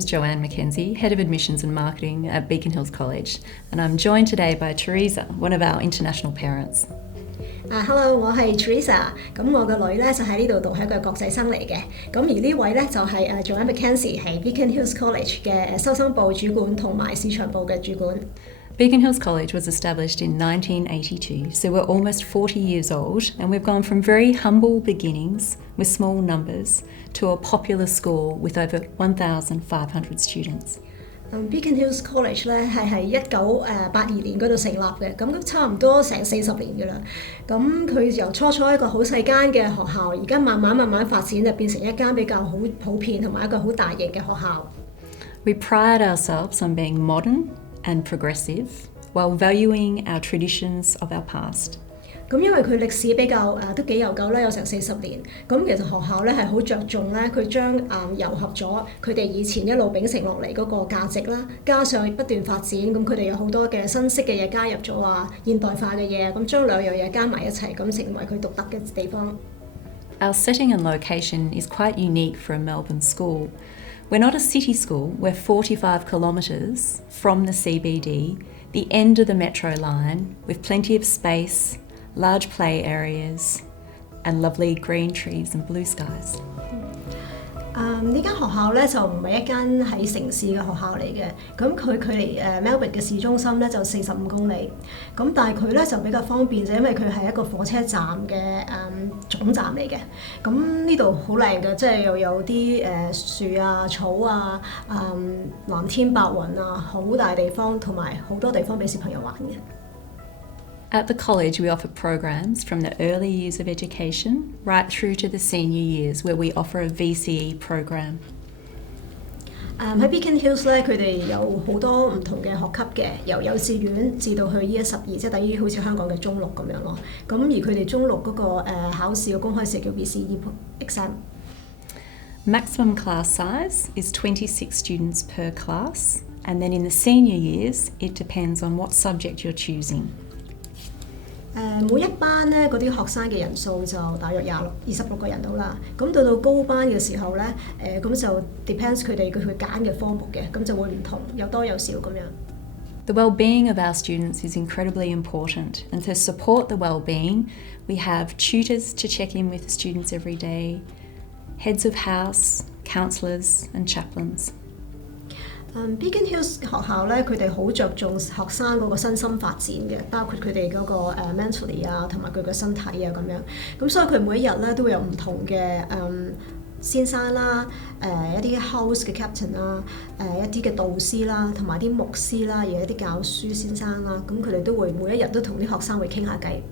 name's Joanne Mackenzie, Head of Admissions and Marketing at Beaconhills College, and I'm joined today by Teresa, one of our international parents. Hello， 我係 Teresa， 咁我個女咧就喺呢度讀係一個國際生嚟嘅，咁而呢位咧就係Joanne Mackenzie， 係 Beaconhills College 嘅收生部主管同埋市場部嘅主管。Beaconhills College was established in 1982, so we're almost 40 years old, and we've gone from very humble beginnings with small numbers to a popular school with over 1,500 students. Beaconhills College 咧係喺1982年嗰度成立嘅，咁差唔多成40年㗎啦。咁佢由初一個好細間嘅學校，而家慢慢發展就變成一間比較好普遍同埋一個好大型嘅學校。We pride ourselves on being modern and progressive while valuing our traditions of our past. 咁因為佢歷史比較都幾悠久啦，有成40年。咁其實學校咧係好着重咧，佢將糅合咗佢哋以前一路秉承落嚟嗰個價值啦，加上不斷發展，咁佢哋有好多嘅新式嘅嘢加入咗現代化嘅嘢，咁將兩樣嘢加埋一齊，咁成為佢獨特嘅地方。Our setting and location is quite unique for a Melbourne school. We're not a city school, we're 45 kilometres from the CBD, the end of the metro line, with plenty of space, large play areas and lovely green trees and blue skies. 呢間學校咧就唔係一間喺城市嘅學校嚟嘅，咁佢距離Melbourne 嘅市中心咧就45公里，咁但係佢咧就比較方便，就因為佢係一個火車站嘅總站嚟嘅，咁呢度好靚嘅，即係又有啲樹啊、草啊、藍天白雲啊，好大地方同埋好多地方俾小朋友玩嘅。At the college, we offer programs from the early years of education right through to the senior years, where we offer a VCE program. 喺 Beaconhills 咧，佢哋有好多唔同嘅學級嘅，由幼稚園至到去 Year 12，即係等於好似香港嘅中六咁樣咯。咁而佢哋中六嗰個考試嘅公開試叫 VCE exam。Maximum class size is 26 students per class, and then in the senior years, it depends on what subject you're choosing. 每一班咧嗰啲學生嘅人數就大約26個人到啦。咁到高班嘅時候咧，咁就 depends 佢哋揀嘅科目嘅，咁就會唔同，有多有少咁樣。The well-being of our students is incredibly important, and to support the well-being, we have tutors to check in with the students every day, heads of house, counsellors and chaplains. Beaconhills 學校咧，佢哋好着重學生嗰個身心發展嘅，包括佢哋嗰個mentally 同埋佢個身體咁樣。咁所以佢每一日咧都會有唔同嘅先生啦，一啲 house 嘅 captain 啦，一啲嘅導師啦，同埋啲牧師啦，而一啲教書先生啦，咁佢哋都會每一日都同啲學生會傾下偈，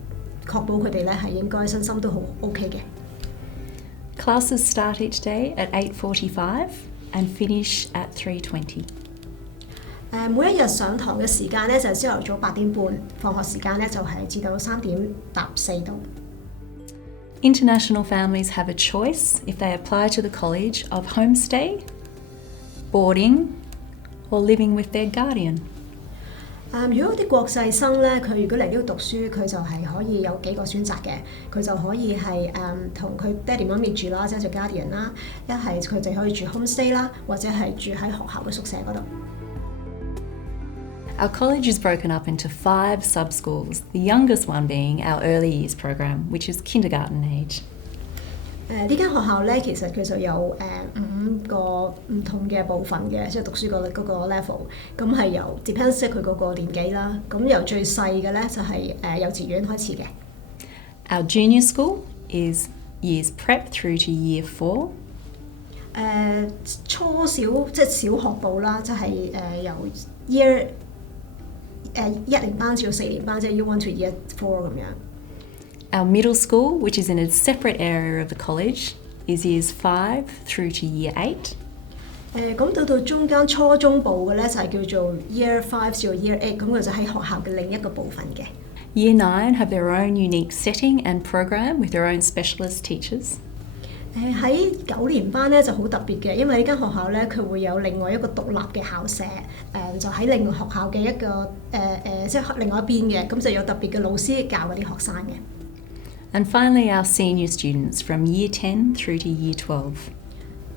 確保佢哋咧係應該身心都好 OK 嘅。Classes start each day at 8:45. And finish at 3:20. 每一日上堂嘅時間咧就係朝頭早8點半，放學時間咧就係至到3點搭4度。International families have a choice if they apply to the college of homestay, boarding, or living with their guardian. 如果啲國際生咧，佢如果嚟呢度讀書，佢就係可以有幾個選擇嘅。佢就可以係同佢爹哋媽咪住啦，即係做 guardian 啦；一係佢哋可以住 homestay 啦，或者係住喺學校嘅宿舍嗰度。Our college is broken up into 5 sub-schools, the youngest one being our early years program, which is kindergarten age. 呢間學校咧，其實佢就有5個唔同嘅部分嘅，即係讀書嗰個 level。咁係由 depends 即係佢嗰個年紀啦。咁由最細嘅咧就係幼稚園開始嘅。Our junior school is years prep through to year 4. 初小即係小學部啦，即係由 year 1年班至到4年班，即係 year 1 to year 4咁樣。Our middle school, which is in a separate area of the college, is years 5 through to year 8. 咁到中間初中部嘅咧就係叫做 year 5至到 year 8，咁佢就喺學校嘅另一個部分嘅。Year 9 have their own unique setting and program with their own specialist teachers. 喺9年班咧就好特別嘅，因為呢間學校咧佢會有另外一個獨立嘅校舍，就喺另外學校嘅一個即係另外一邊嘅，咁就有特別嘅老師教嗰啲學生嘅。And finally, our senior students from year 10 through to year 12.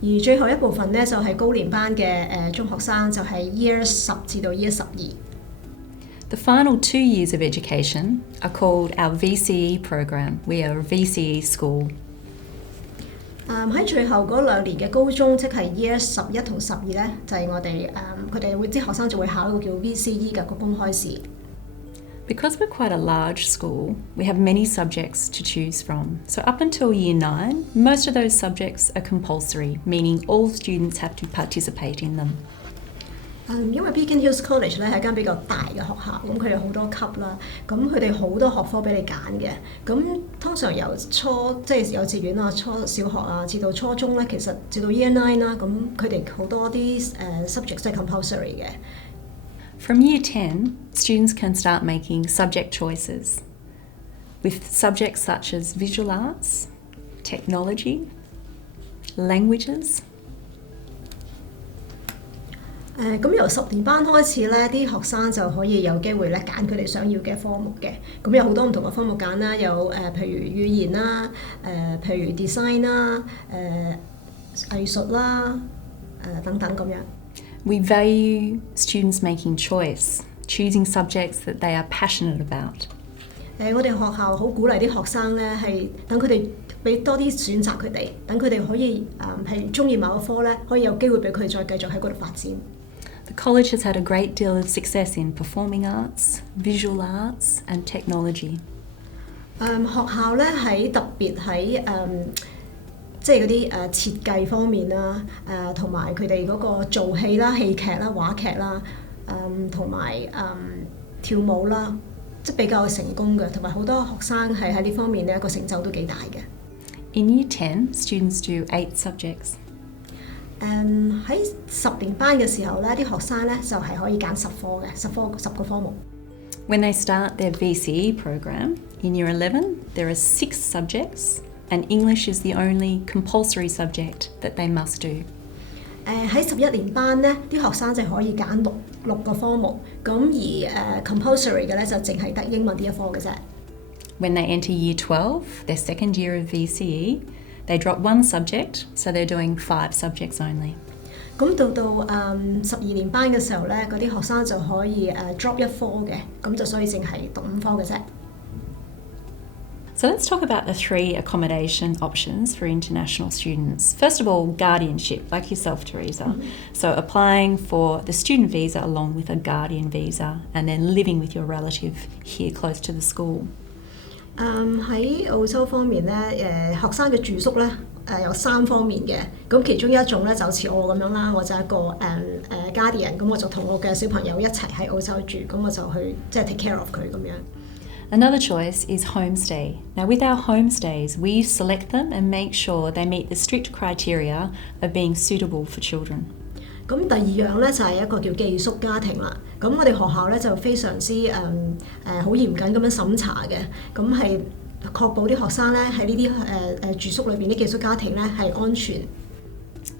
而最後一部分呢，就係高年班嘅中學生，就係 Year 10至到 Year 12。The final 2 years of education are called our VCE program. We are a VCE school. 喺最後嗰2年嘅高中，即係 Year 11同12呢，就係我哋佢哋會啲學生就會考一個叫 VCE 嘅個公開試。Because we're quite a large school, we have many subjects to choose from. So up until Year 9, most of those subjects are compulsory, meaning all students have to participate in them. 因為 Beaconhills College 咧係一間比較大嘅學校，咁佢哋好多級啦，咁佢哋好多學科俾你揀嘅。咁通常由即係幼稚園啊、小學啊，至到初中咧，其實至到 Year 9啦，咁佢哋好多啲subject 都係 compulsory 嘅。From Year 10, students can start making subject choices with subjects such as visual arts, technology, languages. 咁由10年班開始咧，啲學生就可以有機會咧揀佢哋想要嘅科目嘅。咁有好多唔同嘅科目揀啦，有譬如語言啦，譬如 design 啦，藝術啦，等等咁樣。We value students making choice, choosing subjects that they are passionate about. 我哋學校好鼓勵啲學生咧，係等佢哋俾多啲選擇佢哋，等佢哋可以係中意某一科咧，可以有機會俾佢再繼續喺嗰度發展。The college has had a great deal of success in performing arts, visual arts and technology. 學校咧特別喺即係嗰啲設計方面啦，同埋佢哋嗰個做戲啦、戲劇啦、話劇啦，同埋跳舞啦，即係比較成功嘅，同埋好多學生係喺呢方面咧個成就都幾大嘅。In Year 10, students do 8 subjects. 喺10年班嘅時候咧，啲學生咧就係可以揀10科嘅，10個科目。When they start their VCE program, in Year 11, there are 6 subjects, and English is the only compulsory subject that they must do. 喺11年班咧，啲學生就可以揀六個科目，咁而compulsory 嘅咧就淨係得英文呢一科嘅啫。When they enter Year 12, their second year of VCE, they drop 1 subject, so they're doing 5 subjects only. 咁到12年班嘅時候咧，嗰啲學生就可以drop 1科嘅，咁就所以淨係讀5科嘅啫。So let's talk about the 3 accommodation options for international students. First of all, guardianship, like yourself, Teresa. So applying for the student visa along with a guardian visa and then living with your relative here close to the school. 喺澳洲方面咧，學生嘅住宿咧有3方面嘅，咁其中一種咧就似我咁樣啦，我就係一個guardian，咁我就同我嘅小朋友一齊喺澳洲住，咁我就去即係 take care of 佢咁樣。Another choice is homestay. Now with our homestays, we select them and make sure they meet the strict criteria of being suitable for children. 咁第2樣咧就係一個叫寄宿家庭啦。咁我哋學校咧就非常之好嚴謹咁樣審查嘅，咁係確保啲學生咧喺呢啲住宿裏邊啲寄宿家庭咧係安全。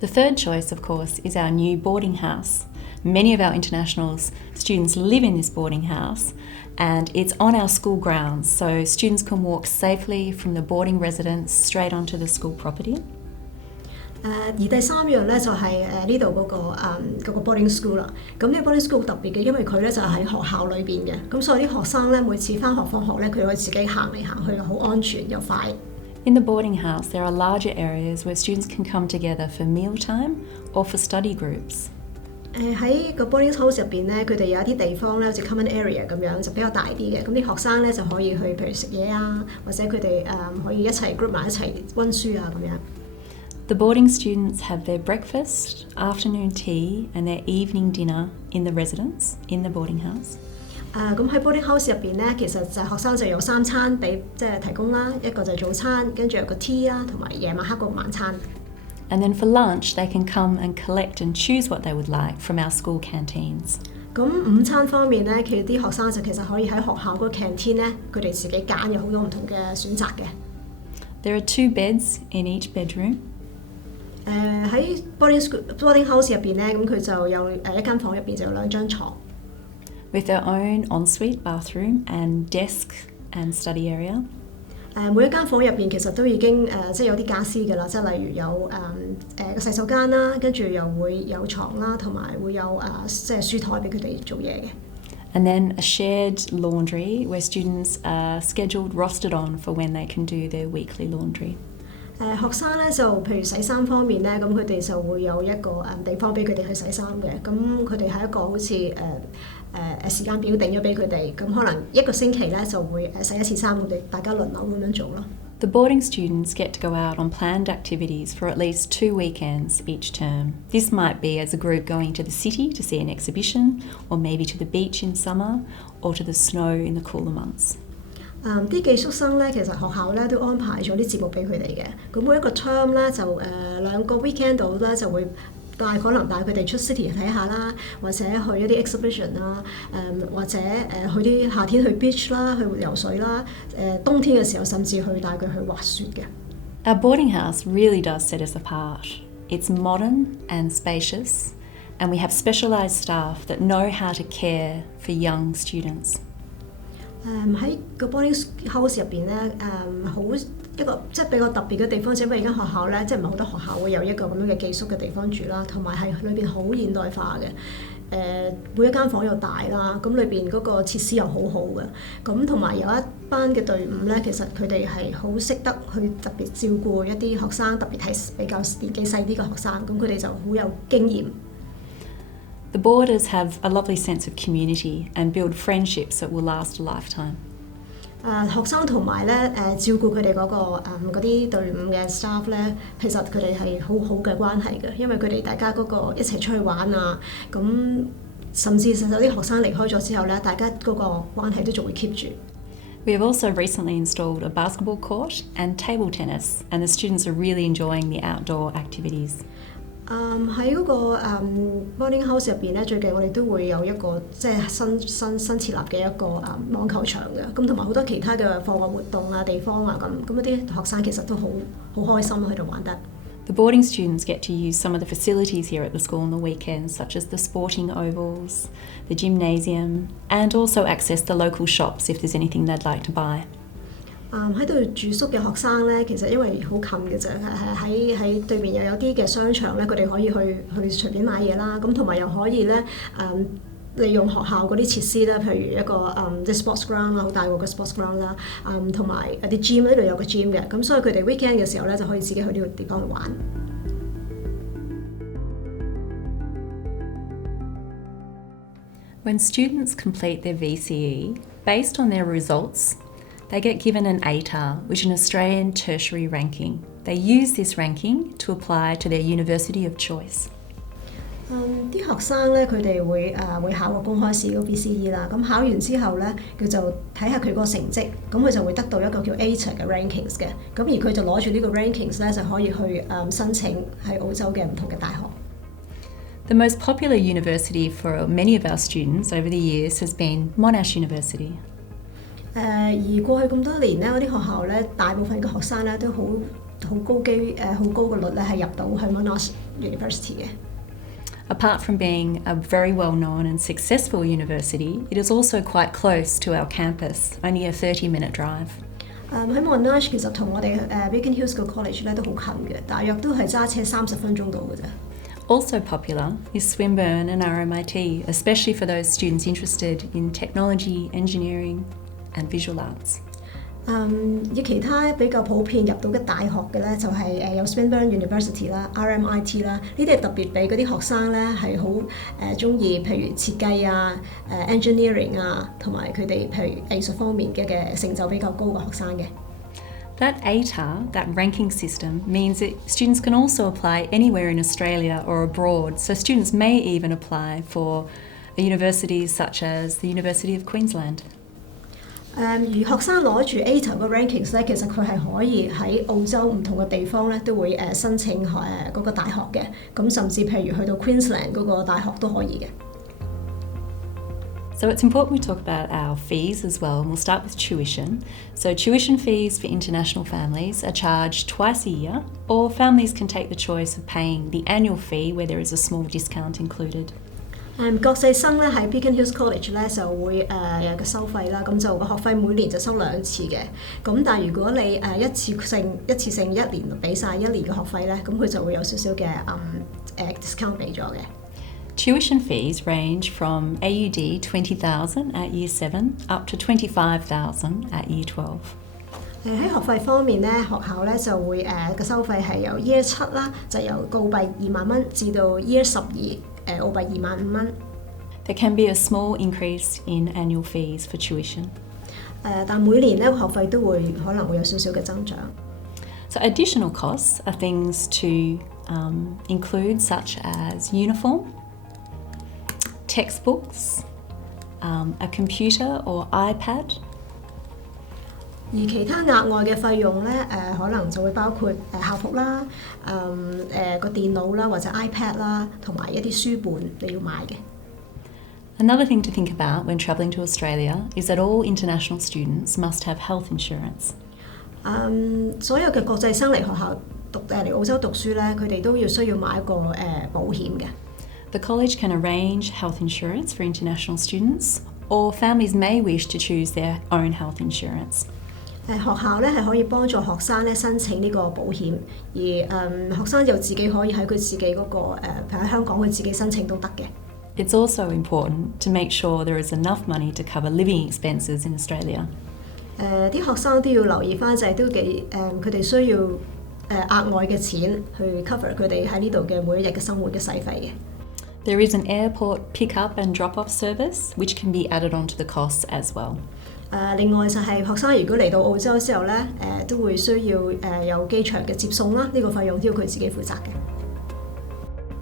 The third choice, of course, is our new boarding house. Many of our international students live in this boarding house and it's on our school grounds, so students can walk safely from the boarding residence straight onto the school property. 而第3樣咧就係呢度嗰個 boarding school 啦。咁呢個 boarding school 好特別嘅，因為佢咧就喺學校裏邊嘅，咁所以啲學生咧每次返學放學咧，佢可以自己行嚟行去，好安全又快。In the boarding house, there are larger areas where students can come together for mealtime or for study groups. 喺個 boarding house 入邊咧，佢哋有一啲地方咧，好似 common area 咁樣，就比較大啲嘅。咁啲學生咧就可以去，譬如食嘢啊，或者佢哋可以一齊 group 埋一齊温書啊咁樣。The boarding students have their breakfast, afternoon tea and their evening dinner in the residence, in the boarding house. 咁喺 boarding house 入邊咧，其實就學生就有3餐俾即係提供啦，一個就係早餐，跟住有個 tea 啦，同埋夜晚黑個晚餐。And then for lunch, they can come and collect and choose what they would like from our school canteens. 咁午餐方面咧，佢啲學生就其實可以喺學校嗰個 canteen 咧，佢哋自己揀，有好多唔同嘅選擇嘅。There are 2 beds in each bedroom. 喺 boarding house 入邊咧，咁佢就有一間房入邊就有2張床。With their own ensuite bathroom and desk and study area. 每一間房入邊其實都已經即係有啲傢俬嘅啦，即係例如有個洗手間啦，跟住又會有床啦，同埋會有即係書台俾佢哋做嘢嘅。And then a shared laundry where students are scheduled, rostered on for when they can do their weekly laundry. 學生咧就譬如洗衫方面咧，咁佢哋就會有一個地方俾佢哋去洗衫嘅。咁佢哋係一個好似時間表定咗俾佢哋，咁可能一個星期咧就會洗一次衫，我哋大家輪流咁樣做咯。The boarding students get to go out on planned activities for at least 2 weekends each term. This might be as a group going to the city to see an exhibition, or maybe to the beach in summer, or to the snow in the cooler months. 啲寄宿生咧，其實學校咧都安排咗啲節目俾佢哋嘅。咁每一個 term 咧就2個 weekend 度咧就會可能帶佢哋出 city 睇下啦，或者去一啲 exhibition 啦，或者去啲夏天去 beach 啦，去游水啦，冬天嘅時候甚至去帶佢去滑雪嘅。Our boarding house really does set us apart. It's modern and spacious, and we have specialised staff that know how to care for young students. 喺個 boarding house 入邊咧，好一個即係比較特別嘅地方，只不過而家學校咧，即係唔係好多學校會有一個咁樣嘅寄宿嘅地方住啦，同埋係裏邊好現代化嘅。每一間房又大啦，咁裏邊嗰個設施又好好嘅，咁同埋有一班嘅隊伍咧，其實佢哋係好識得去特別照顧一啲學生，特別係比較年紀細啲嘅學生，咁佢哋就好有經驗。The boarders have a lovely sense of community and build friendships that will last a lifetime. 學生同埋咧照顧佢哋嗰啲隊伍嘅 staff 咧，其實佢哋係好好嘅關係嘅，因為佢哋大家嗰個一齊出去玩啊，咁甚至有啲學生離開咗之後咧，大家嗰個關係都仲會 keep 住。We have also recently installed a basketball court and table tennis, and the students are really enjoying the outdoor activities. 喺嗰個boarding house 入邊咧，最近我哋都會有一個即係新設立嘅一個網球場嘅，咁同埋好多其他嘅課外活動啊、地方啊咁啲學生其實都好開心喺度玩得。The boarding students get to use some of the facilities here at the school on the weekends, such as the sporting ovals, the gymnasium, and also access the local shops if there's anything they'd like to buy. 喺度住宿嘅學生咧，其實因為好近嘅啫，喺對面又有啲嘅商場咧，佢哋可以去隨便買嘢啦。咁同埋又可以咧利用學校嗰啲設施咧，譬如一個即係 sports ground 啦，好大個嘅 sports ground 啦，同埋有啲 gym 呢度有個 gym 嘅，咁所以佢哋 weekend 嘅時候咧就可以自己去呢個地方去玩。When students complete their VCE, based on their results, they get given an ATAR, which is an Australian tertiary ranking. They use this ranking to apply to their university of choice. 啲學生咧，佢哋會考個公開試個 VCE 啦。咁考完之後咧，佢就睇下佢個成績，咁佢就會得到一個叫 ATAR 嘅 rankings 嘅。咁而佢就攞住呢個 rankings 咧，就可以去申請喺澳洲嘅唔同嘅大學。The most popular university for many of our students over the years has been Monash University. 而過去咁多年咧，嗰啲學校咧，大部分嘅學生咧都好高個率咧係入到去 Monash University 嘅。Apart from being a very well-known and successful university, it is also quite close to our campus, only a 30-minute drive. 喺 Monash 其實同我哋Beaconhills College 咧都好近嘅，大約都係揸車30分鐘到嘅啫。Also popular is Swinburne and RMIT, especially for those students interested in technology, engineering and visual arts. 以其他比較普遍入到嘅大學嘅咧，就係有 Swinburne University 啦、RMIT 啦，呢啲係特別俾嗰啲學生咧係好中意，譬如設計啊、engineering 啊，同埋佢哋譬如藝術方面嘅成就比較高嘅學生嘅。That ATAR, that ranking system, means that students can also apply anywhere in Australia or abroad. So students may even apply for universities such as the University of Queensland. 而學生攞住 ATAR 個 rankings 咧，其實佢係可以喺澳洲唔同嘅地方咧都會申請嗰個大學嘅，咁甚至譬如去到 Queensland 嗰個大學都可以嘅。So it's important we talk about our fees as well, and we'll start with tuition. So tuition fees for international families are charged twice a year, or families can take the choice of paying the annual fee where there is a small discount included. 國際生咧喺 Beaconhills College 咧就會有個收費啦，咁就個學費每年就收2次嘅。咁但係如果你一次性1年俾晒1年嘅學費咧，咁佢就會有少少嘅discount 俾咗嘅。Tuition fees range from AUD 20,000 at Year 7 up to 25,000 at Year 12. 喺學費方面咧，學校咧就會個收費係由 Year 7啦，就由澳幣20,000蚊至到 Year 12澳幣25,000蚊。There can be a small increase in annual fees for tuition. 但每年咧學費都會可能會有少少嘅增長。So additional costs are things to include such as uniform, textbooks, a computer or iPad. 而其他額外嘅費用咧，可能就會包括校服啦、個電腦啦或者 iPad 啦，同埋一啲書本你要買嘅。Another thing to think about when travelling to Australia is that all international students must have health insurance. 所有嘅國際生嚟學校嚟澳洲讀書咧，佢哋都需要買一個保險嘅。The college can arrange health insurance for international students, or families may wish to choose their own health insurance. 學校咧係可以幫助學生咧申請呢個保險，而學生就自己可以喺佢自己嗰個譬如喺香港佢自己申請都得嘅。It's also important to make sure there is enough money to cover living expenses in Australia. 啲學生都要留意翻，就係都幾佢哋需要額外嘅錢去 cover 佢哋喺呢度嘅每一日嘅生活嘅使費嘅。There is an airport pick-up and drop-off service, which can be added onto the costs as well. 另外就係學生如果嚟到澳洲之後咧，都會需要有機場嘅接送啦，呢個費用都要佢自己負責嘅。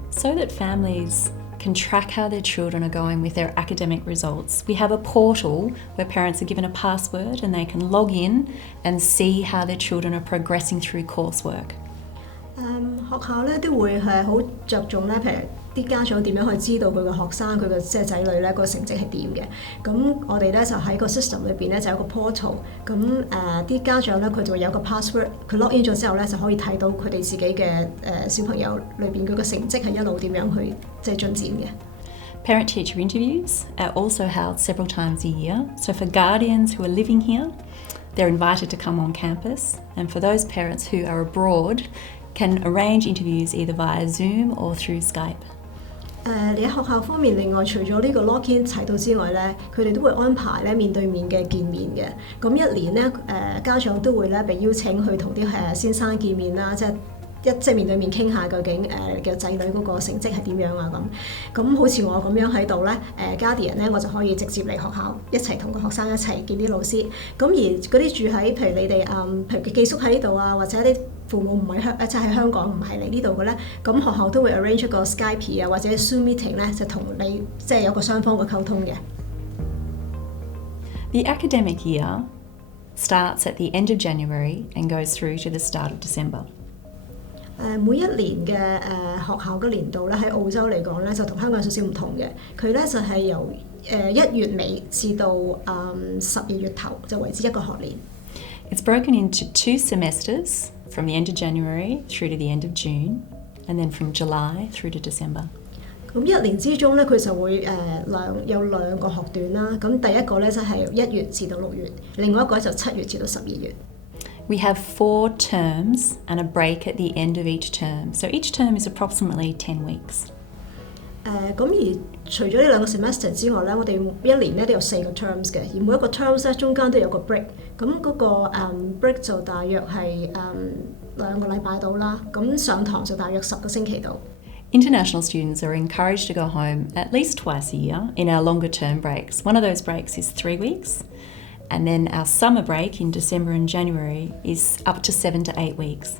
So that families can track how their children are going with their academic results, we have a portal where parents are given a password and they can log in and see how their children are progressing through coursework. 學校咧都會係好着重咧，譬如啲家長點樣去知道佢個學生佢個即係仔女咧個成績係點嘅。咁我哋咧就喺個 system 裏邊咧就有個 portal，咁啲家長咧佢就會有個 password，佢 log in 咗之後咧就可以睇到佢哋自己嘅小朋友裏邊佢個成績係一路點樣去即係進展嘅。Parent-teacher interviews are also held several times a year, so for guardians who are living here, they're invited to come on campus, and for those parents who are abroad, can arrange interviews either via Zoom or through Skype. 你喺學校方面，另外除咗呢個 login 睇到之外咧，佢哋都會安排咧面對面嘅見面嘅。咁一年咧，家長都會咧被邀請去同啲先生見面啦，即係面對面傾下究竟嘅仔女嗰個成績係點樣啊咁。咁好似我咁樣喺度咧，guardian 咧我就可以直接嚟學校一齊同個學生一齊見啲老師。咁而嗰啲住喺譬如你哋譬如寄宿喺呢度啊，或者啲父母唔係即係喺香港唔係嚟呢度嘅咧，咁學校都會 arrange 一個 Skype 啊或者 Zoom meeting 咧，就同你即係有個雙方嘅溝通嘅。The academic year starts at the end of January and goes through to the start of December. 每一年嘅學校嘅年度咧喺澳洲嚟講咧就同香港有少少唔同嘅，佢咧就係由1月尾至到12月頭就為之一個學年。It's broken into 2 semesters from the end of January through to the end of June, and then from July through to December. 咁一年之中咧，佢就會有2個學段啦。咁第一個咧就係由1月至到6月，另外一個就7月至到12月。We have 4 terms and a break at the end of each term. So each term is approximately 10 weeks. 咁而除咗呢2個 semester 之外咧，我哋一年咧都有4個 terms 嘅，而每一個 terms 咧中間都有個 break。咁嗰個break 就大約係2個禮拜到啦。咁上堂就大約10個星期到。International students are encouraged to go home at least twice a year in our longer term breaks. One of those breaks is 3 weeks. And then our summer break in December and January is up to 7 to 8 weeks.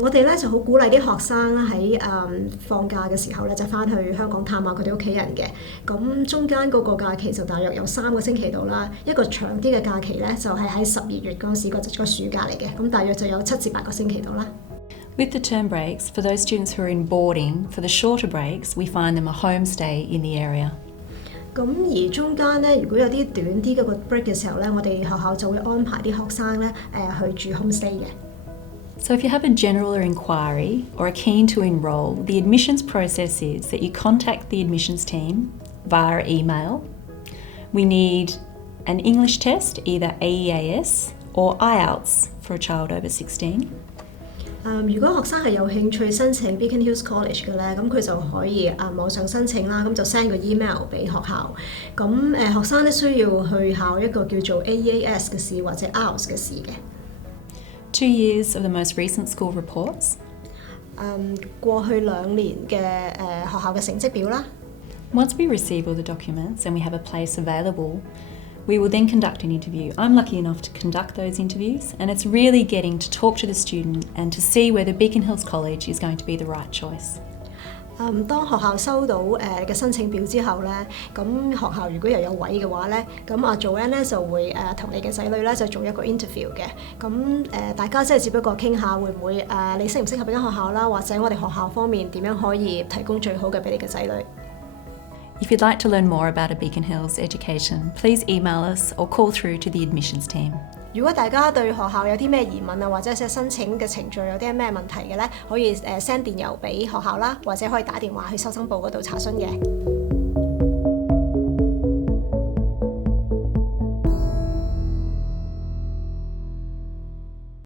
我哋咧就好鼓勵啲學生喺放假嘅時候咧就翻去香港探下佢哋屋企人嘅。咁中間嗰個假期就大約有3個星期到啦。一個長啲嘅假期咧就係喺12月嗰時個暑假嚟嘅。咁大約就有7至8個星期到啦。With the term breaks, for those students who are in boarding, for the shorter breaks, we find them a homestay in the area. 咁而中間咧，如果有啲短啲嗰個 break 嘅時候咧，我哋學校就會安排啲學生咧去住 homestay 嘅。So if you have a general inquiry or are keen to enrol, the admissions process is that you contact the admissions team via email. We need an English test, either AEAS or IELTS for a child over 16. 如果學生係有興趣申請 Beaconhills College 嘅咧，咁佢就可以網上申請啦，咁就 send 個 email 俾學校。咁學生咧需要去考一個叫做 AEAS 嘅試或者 IELTS 嘅試嘅。2 years of the most recent school reports. 過去2年嘅學校嘅成績表啦。Once we receive all the documents and we have a place available, we will then conduct an interview. I'm lucky enough to conduct those interviews, and it's really getting to talk to the student and to see whether Beaconhills College is going to be the right choice. 當學校收到嘅申請表之後咧，咁學校如果又有位嘅話咧，咁阿 Joanne 咧就會同你嘅仔女咧就做一個 interview 嘅。咁大家即係只不過傾下會唔會你適唔適合呢間學校啦，或者我哋學校方面點樣可以提供最好嘅俾你嘅仔女。If you'd like to learn more about a Beaconhills education, please email us or call through to the admissions team. 如果大家對學校有啲咩疑問啊，或者係申請嘅程序有啲咩問題嘅咧，可以send電郵俾學校啦，或者可以打電話去收生部嗰度查詢嘅。